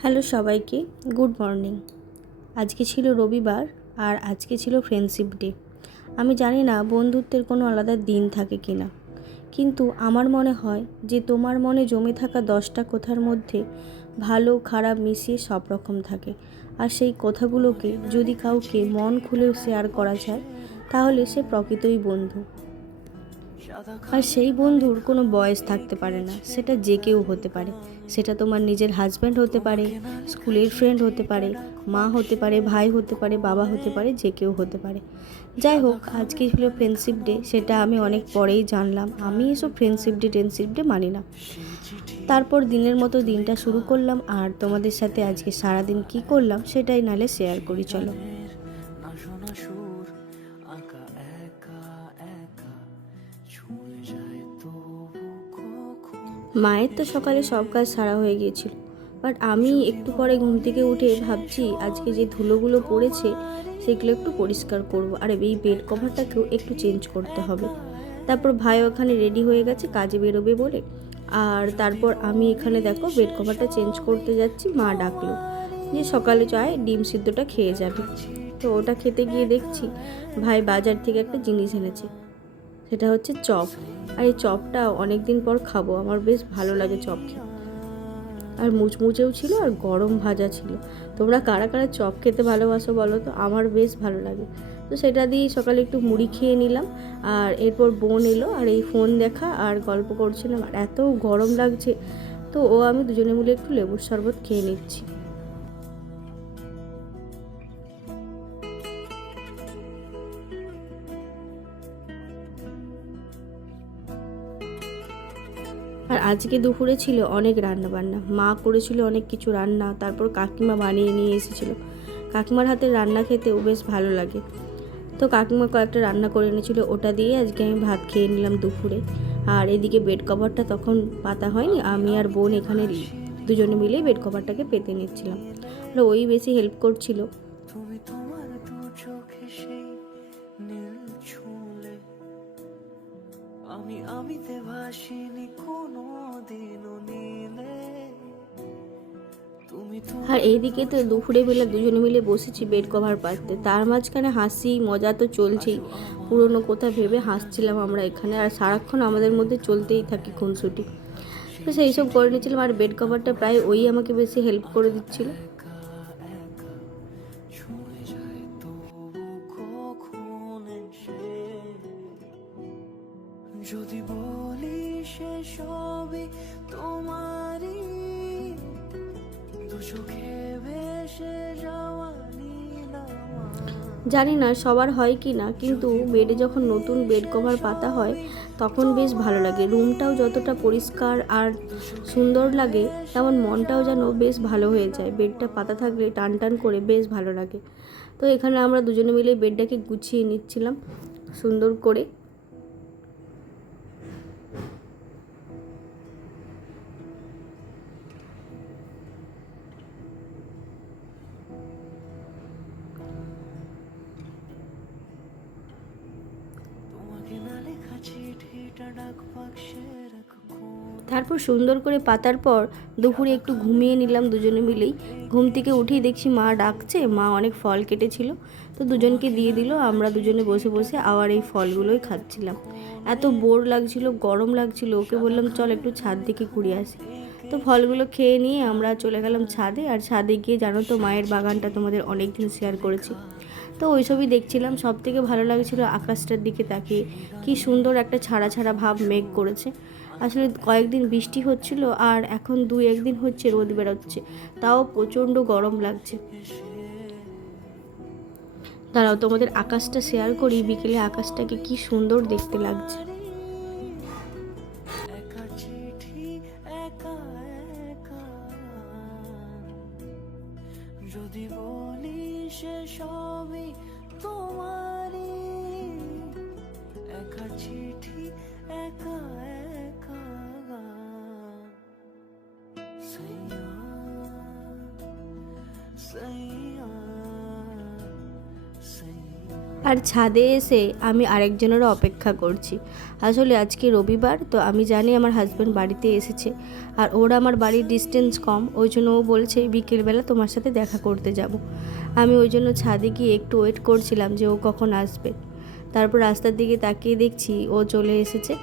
Hello সবাইকে, good morning. আজকে ছিল রবিবার আর আজকে ছিল ফ্রেন্ডশিপ ডে। আমি জানি না বন্ধুত্বের কোনো আলাদা দিন থাকে কি না, কিন্তু আমার মনে হয় যে তোমার মনে জমে থাকা 10টা কথার মধ্যে ভালো খারাপ মিশিয়ে সব রকম থাকে। আর সেই কথাগুলোকে যদি কাউকে মন খুলে শেয়ার করা যায় তাহলে সে প্রকৃতই বন্ধু। আর সেই বন্ধুর কোনো বয়স থাকতে পারে না, সেটা যে কেউ হতে পারে। সেটা তোমার নিজের হাজব্যান্ড হতে পারে, স্কুলের ফ্রেন্ড হতে পারে, মা হতে পারে, ভাই হতে পারে, বাবা হতে পারে, যে কেউ হতে পারে। যাই হোক, আজকে ছিল ফ্রেন্ডশিপ ডে, সেটা আমি অনেক পরেই জানলাম। আমি এসব ফ্রেন্ডশিপ ডে মানি না। তারপর দিনের মতো দিনটা শুরু করলাম, আর তোমাদের সাথে আজকে সারাদিন কি করলাম সেটাই নালে শেয়ার করি, চলো। মায়ের তো সকালে সব কাজ সারা হয়ে গিয়েছিল, বাট আমি একটু পরে ঘুম থেকে উঠে ভাবছি আজকে যে ধুলোগুলো পড়েছে সেগুলো একটু পরিষ্কার করব, আর এই বেড কভারটাকেও একটু চেঞ্জ করতে হবে। তারপর ভাই ওখানে রেডি হয়ে গেছে কাজে বেরোবে বলে, আর তারপর আমি এখানে দেখো বেড কভারটা চেঞ্জ করতে যাচ্ছি। মা ডাকলো যে সকালে চায় ডিম সিদ্ধটা খেয়ে যাবে। তো ওটা খেতে গিয়ে দেখছি ভাই বাজার থেকে একটা জিনিস এনেছে, সেটা হচ্ছে চপ। আর এই চপটা অনেক দিন পর খাবো, আমার বেশ ভালো লাগে চপ খেতে। আর মুচমুচেও ছিল আর গরম ভাজা ছিল। তোমরা কারা কারা চপ খেতে ভালোবাসো বলো তো, আমার বেশ ভালো লাগে। তো সেটা দিয়েই সকালে একটু মুড়ি খেয়ে নিলাম। আর এরপর বোন এলো, আর এই ফোন দেখা আর গল্প করছিলাম, আর এত গরম লাগছে। তো আমি দুজনে মিলে একটু লেবুর শরবত খেয়ে নিচ্ছি। আর আজকে দুপুরে ছিল অনেক রান্না বান্না, মা করেছিল অনেক কিছু রান্না, তারপর কাকিমা বানিয়ে নিয়ে এসেছিল। কাকিমার হাতের রান্না খেতেও বেশ ভালো লাগে। তো কাকিমা কয়েকটা রান্না করে এনেছিল, ওটা দিয়ে আজকে আমি ভাত খেয়ে নিলাম দুপুরে। আর এদিকে বেড কভারটা তখন পাতা হয়নি, আমি আর বোন এখানে দুজনে মিলেই বেড কভারটাকে পেতে নিচ্ছিলাম। আর ওই বেশি হেল্প করছিল। আর এইদিকে তো দুপুরে বেলা দুজনে মিলে বসেছি বেড কভার পাততে, তার মাঝখানে হাসি মজা তো চলছেই। পুরনো কথা ভেবে হাসছিলাম আমরা এখানে, আর সারাক্ষণ আমাদের মধ্যে চলতেই থাকে খুনসুটি। তো সেই সব করে নিয়েছিলাম, আর বেড কভারটা প্রায় ওই আমাকে বেশি হেল্প করে দিচ্ছিল। যদি বলি সে সবই তোমারই, দু চোখে ভেসে যাওয়া জানি না সবার হয় কি না, কিন্তু বেডে যখন নতুন বেড কভার পাতা হয় তখন বেশ ভালো লাগে। রুমটাও যতটা পরিষ্কার আর সুন্দর লাগে, তেমন মনটাও যেন বেশ ভালো হয়ে যায়। বেডটা পাতা থাকলে টান টান করে বেশ ভালো লাগে। তো এখানে আমরা দুজনে মিলে বেডটাকে গুছিয়ে নিচ্ছিলাম সুন্দর করে। তারপর সুন্দর করে পাতার পর দুপুরে একটু ঘুমিয়ে নিলাম দুজনে মিলেই। ঘুম থেকে উঠেই দেখছি মা ডাকছে, মা অনেক ফল কেটেছিল, তো দুজনকে দিয়ে দিল। আমরা দুজনে বসে বসে আবার এই ফলগুলোই খাচ্ছিলাম। এত বোর লাগছিল, গরম লাগছিল, ওকে বললাম চল একটু ছাদ দিকে ঘুরে আসি। তো ফলগুলো খেয়ে নিয়ে আমরা চলে গেলাম ছাদে। আর ছাদে গিয়ে জানো তো মায়ের বাগানটা তোমাদের অনেক দিন শেয়ার করেছি, তো ওইসবই দেখছিলাম। সব থেকে ভালো লাগছিল আকাশটার দিকে তাকিয়ে, কি সুন্দর একটা ছাড়া ছাড়া ভাব মেঘ করেছে। আসলে কয়েকদিন বৃষ্টি হচ্ছিল, আর এখন 2-1 দিন হচ্ছে রোদ বেরোচ্ছে, তাও প্রচণ্ড গরম লাগছে। দাঁড়াও তোমাদের আকাশটা শেয়ার করি, বিকেলে আকাশটাকে কি সুন্দর দেখতে লাগছে। যদি বলি সে সবই তোমারই, একা চিঠি একা একা সাইয়া সাইয়া সাইয়া। আর ছাদে এসে আমি আরেকজনেরও অপেক্ষা করছি। আসলে আজকে রবিবার, তো আমি জানি আমার হাজব্যান্ড বাড়িতে এসেছে, আর ওর আমার বাড়ির ডিস্টেন্স কম, ওই জন্য ও বলছে বিকেলবেলা তোমার সাথে দেখা করতে যাব। আমি ওই জন্য ছাদে গিয়ে একটু ওয়েট করছিলাম যে ও কখন আসবে। তারপর রাস্তার দিকে তাকিয়ে দেখছি ও চলে এসেছে।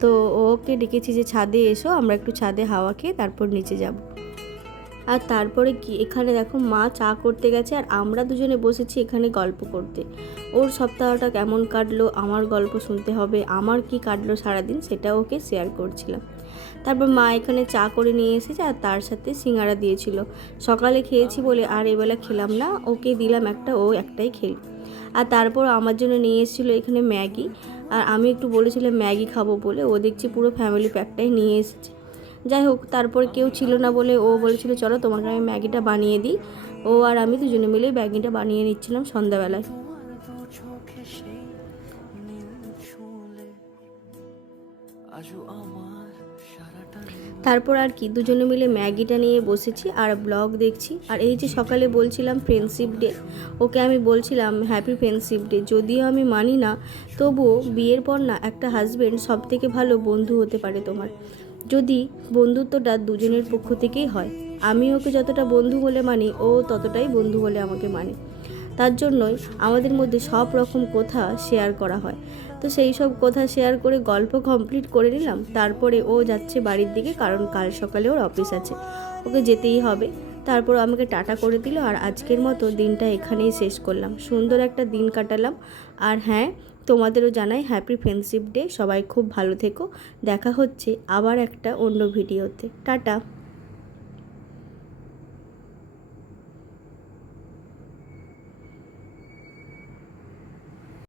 তো ওকে ডেকেছি যে ছাদে এসো, আমরা একটু ছাদে হাওয়া খেয়ে তারপর নিচে যাব। আর তারপরে কি, এখানে দেখো মা চা করতে গেছে আর আমরা দুজনে বসেছি এখানে গল্প করতে। ওর সপ্তাহটা কেমন কাটলো, আমার গল্প শুনতে হবে, আমার কি কাটলো সারাদিন সেটা ওকে শেয়ার করছিলাম। তারপর মা এখানে চা করে নিয়ে এসেছে আর তার সাথে সিঙ্গারা দিয়েছিল। সকালে খেয়েছি বলে আর এবেলা খেলাম না, ওকে দিলাম একটা, ও একটাই খেল। আর তারপর আমার জন্য নিয়ে এসেছিলো এখানে ম্যাগি, আর আমি একটু বলেছিলাম ম্যাগি খাবো বলে, ও দেখছি পুরো ফ্যামিলি প্যাকটাই নিয়ে এসেছে। যাই হোক, তারপর কেউ ছিল না বলে ও বলেছিল চলো তোমাকে আমি ম্যাগিটা বানিয়ে দিই। ও আর আমি দুজনে মিলে ম্যাগিটা বানিয়ে নিচ্ছিলাম সন্ধ্যাবেলায়। তারপর আর কি, দুজনে মিলে ম্যাগিটা নিয়ে বসেছি আর ব্লগ দেখছি। আর এই যে সকালে বলছিলাম ফ্রেন্ডশিপ ডে, ওকে আমি বলছিলাম হ্যাপি ফ্রেন্ডশিপ ডে। যদিও আমি মানি না, তবুও বিয়ের পর না একটা হাজব্যান্ড সব থেকে ভালো বন্ধু হতে পারে তোমার, যদি বন্ধুত্বটা দুজনের পক্ষ থেকেই হয়। আমি ওকে যতটা বন্ধু বলে মানি, ও ততটাই বন্ধু বলে আমাকে মানে। তার জন্যই আমাদের মধ্যে সব রকম কথা শেয়ার করা হয়। তো সেই সব কথা শেয়ার করে গল্প কমপ্লিট করে নিলাম। তারপরে ও যাচ্ছে বাড়ির দিকে, কারণ কাল সকালে ওর অফিস আছে, ওকে যেতেই হবে। তারপর আমাকে টাটা করে দিল। আর আজকের মতো দিনটা এখানেই শেষ করলাম। সুন্দর একটা দিন কাটালাম। আর হ্যাঁ, তোমাদেরও জানাই হ্যাপি ফ্রেন্ডশিপ ডে। সবাই খুব ভালো থেকো। দেখা হচ্ছে আবার একটা অন্য ভিডিওতে। টাটা।